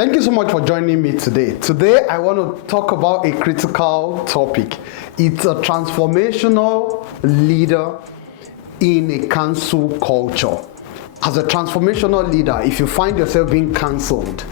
Thank you so much for joining me today. Today, I want to talk about a critical topic. It's a transformational leader in a cancel culture. As a transformational leader, if you find yourself being cancelled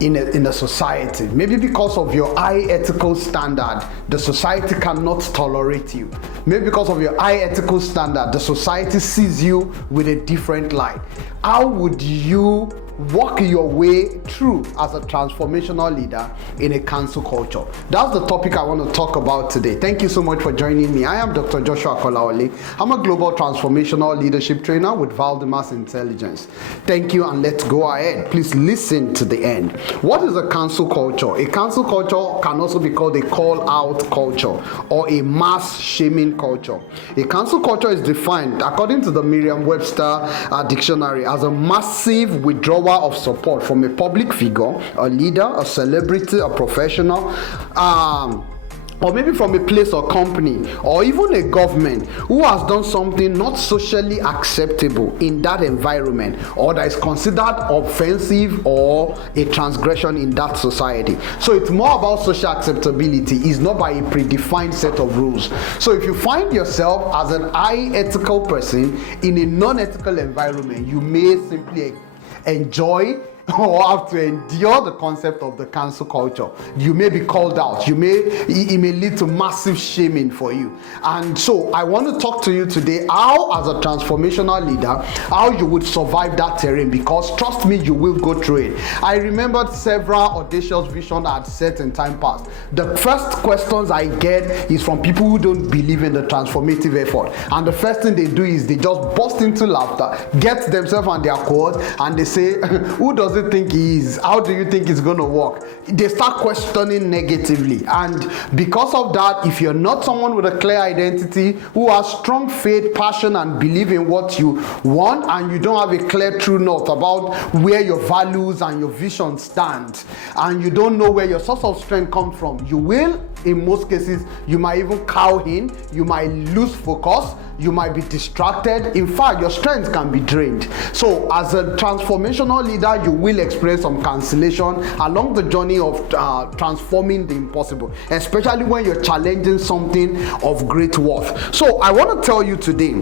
in a society, maybe because of your high ethical standard, the society cannot tolerate you. Maybe because of your high ethical standard, the society sees you with a different light. How would you walk your way through as a transformational leader in a cancel culture? That's the topic I want to talk about today. Thank you so much for joining me. I am Dr. Joshua Kolawole. I'm a global transformational leadership trainer with Valdymas Intelligence. Thank you, and let's go ahead. Please listen to the end. What is a cancel culture? A cancel culture can also be called a call-out culture or a mass shaming culture. A cancel culture is defined, according to the Merriam-Webster dictionary, as a massive withdrawal of support from a public figure, a leader, a celebrity, a professional, or maybe from a place or company, or even a government who has done something not socially acceptable in that environment, or that is considered offensive or a transgression in that society. So it's more about social acceptability. It's not by a predefined set of rules. So if you find yourself as an high ethical person in a non-ethical environment, you may simply enjoy or have to endure the concept of the cancel culture. You may be called out. It may lead to massive shaming for you. And so I want to talk to you today how, as a transformational leader, how you would survive that terrain, because trust me, you will go through it. I remembered several audacious visions I had set in time past. The first questions I get is from people who don't believe in the transformative effort. And the first thing they do is they just burst into laughter, get themselves on their quote, and they say, who does it think he is? How do you think it's going to work? They start questioning negatively. And because of that, if you're not someone with a clear identity, who has strong faith, passion, and believe in what you want, and you don't have a clear true north about where your values and your vision stand, and you don't know where your source of strength comes from, you will, in most cases, you might even cow in, you might lose focus, you might be distracted. In fact, your strength can be drained. So as a transformational leader, you will experience some cancellation along the journey of transforming the impossible, especially when you're challenging something of great worth. So I want to tell you today,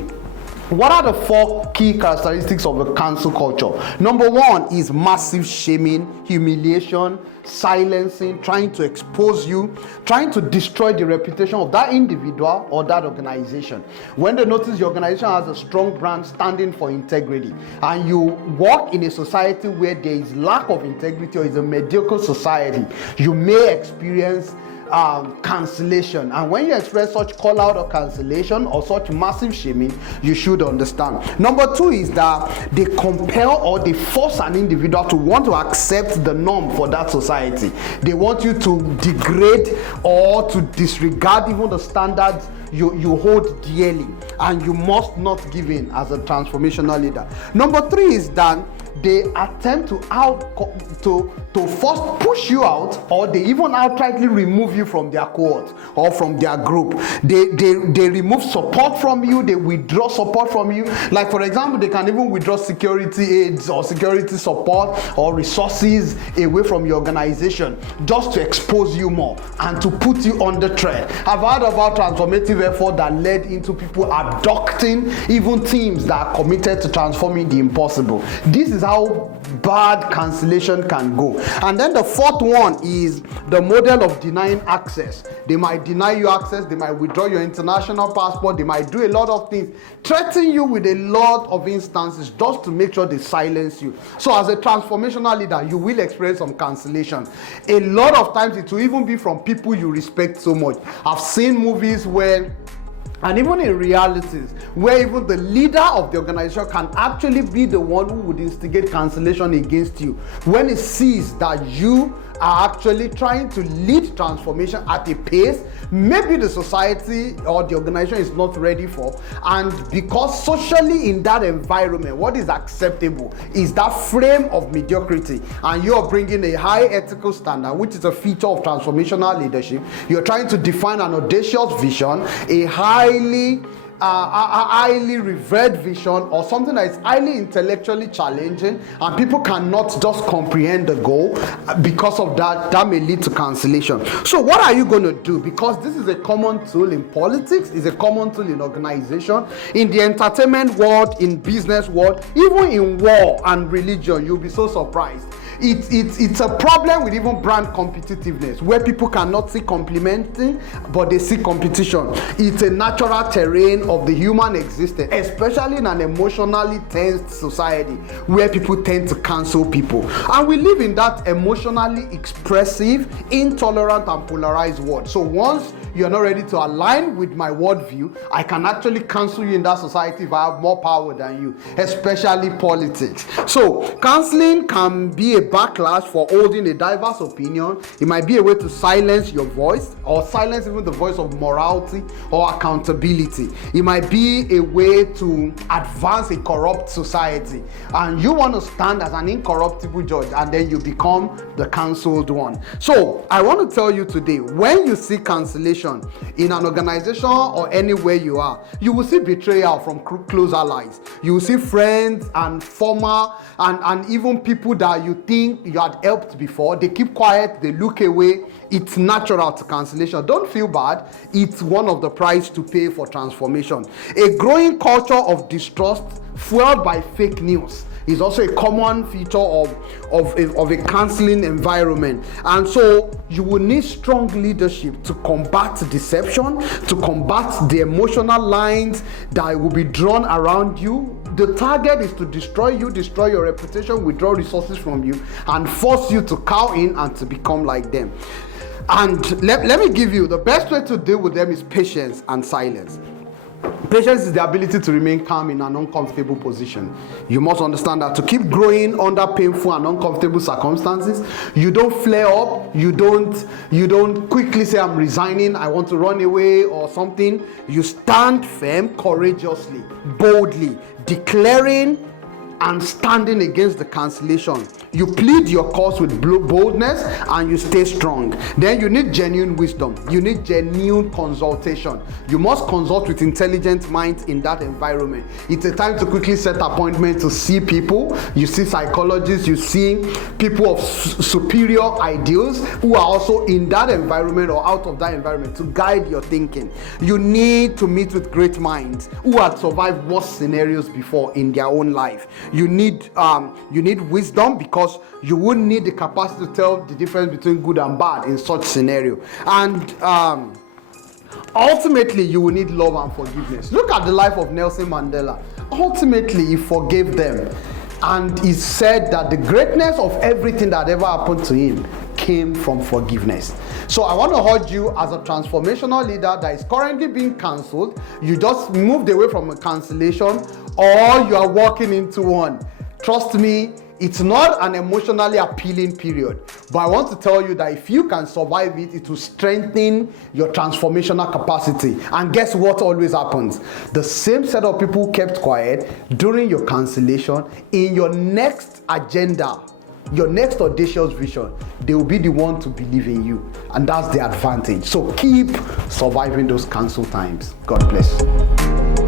what are the 4 key characteristics of a cancel culture? Number 1 is massive shaming, humiliation, silencing, trying to expose you, trying to destroy the reputation of that individual or that organization. When they notice your organization has a strong brand standing for integrity, and you work in a society where there is lack of integrity or is a mediocre society, you may experience cancellation. And when you express such call out or cancellation or such massive shaming, you should understand. Number 2 is that they compel or they force an individual to want to accept the norm for that society. They want you to degrade or to disregard even the standards you hold dearly, and you must not give in as a transformational leader. Number 3 is that they attempt to first push you out, or they even outrightly remove you from their cohort or from their group. They remove support from you, they withdraw support from you. Like, for example, they can even withdraw security aids or security support or resources away from your organization just to expose you more and to put you under threat. I've heard about transformative effort that led into people abducting even teams that are committed to transforming the impossible. This is how bad cancellation can go. And then the 4th one is the model of denying access. They might deny you access, they might withdraw your international passport, they might do a lot of things, threaten you with a lot of instances just to make sure they silence you. So as a transformational leader, you will experience some cancellation. A lot of times it will even be from people you respect so much. I've seen movies where, and even in realities, where even the leader of the organization can actually be the one who would instigate cancellation against you when it sees that you are actually trying to lead transformation at a pace maybe the society or the organization is not ready for. And because socially in that environment, what is acceptable is that frame of mediocrity, and you're bringing a high ethical standard, which is a feature of transformational leadership. You're trying to define an audacious vision, a highly highly revered vision or something that is highly intellectually challenging and people cannot just comprehend the goal, because of that may lead to cancellation. So what are you going to do? Because this is a common tool in politics, is a common tool in organization, in the entertainment world, in business world, even in war and religion. You'll be so surprised. It's a problem with even brand competitiveness, where people cannot see complimenting, but they see competition. It's a natural terrain of the human existence, especially in an emotionally tensed society where people tend to cancel people. And we live in that emotionally expressive, intolerant, and polarized world. So once you're not ready to align with my worldview, I can actually cancel you in that society if I have more power than you, especially politics. So canceling can be a backlash for holding a diverse opinion. It might be a way to silence your voice, or silence even the voice of morality or accountability. It might be a way to advance a corrupt society, and you want to stand as an incorruptible judge, and then you become the cancelled one. So I want to tell you today, when you see cancellation in an organization or anywhere you are, you will see betrayal from close allies. You will see friends and former and even people that you think you had helped before. They keep quiet, they look away. It's natural to cancellation. Don't feel bad. It's one of the price to pay for transformation. A growing culture of distrust fueled by fake news is also a common feature of a canceling environment. And so you will need strong leadership to combat deception, to combat the emotional lines that will be drawn around you. The target is to destroy you, destroy your reputation, withdraw resources from you, and force you to cow in and to become like them. And let me give you, the best way to deal with them is patience and silence. Patience is the ability to remain calm in an uncomfortable position. You must understand that to keep growing under painful and uncomfortable circumstances, you don't flare up, you don't quickly say, I'm resigning, I want to run away or something. You stand firm, courageously, boldly, declaring and standing against the cancellation. You plead your cause with boldness and you stay strong. Then you need genuine wisdom. You need genuine consultation. You must consult with intelligent minds in that environment. It's a time to quickly set appointments to see people. You see psychologists, you see people of superior ideals who are also in that environment or out of that environment to guide your thinking. You need to meet with great minds who had survived worse scenarios before in their own life. You need wisdom, because you wouldn't need the capacity to tell the difference between good and bad in such scenario. And ultimately, you will need love and forgiveness. Look at the life of Nelson Mandela. Ultimately, he forgave them, and he said that the greatness of everything that ever happened to him came from forgiveness. So I want to urge you, as a transformational leader that is currently being cancelled, you just moved away from a cancellation or you are walking into one. Trust me, it's not an emotionally appealing period, but I want to tell you that if you can survive it, it will strengthen your transformational capacity. And guess what always happens? The same set of people who kept quiet during your cancellation, in your next agenda, your next audacious vision, they will be the one to believe in you. And that's the advantage. So keep surviving those cancel times. God bless.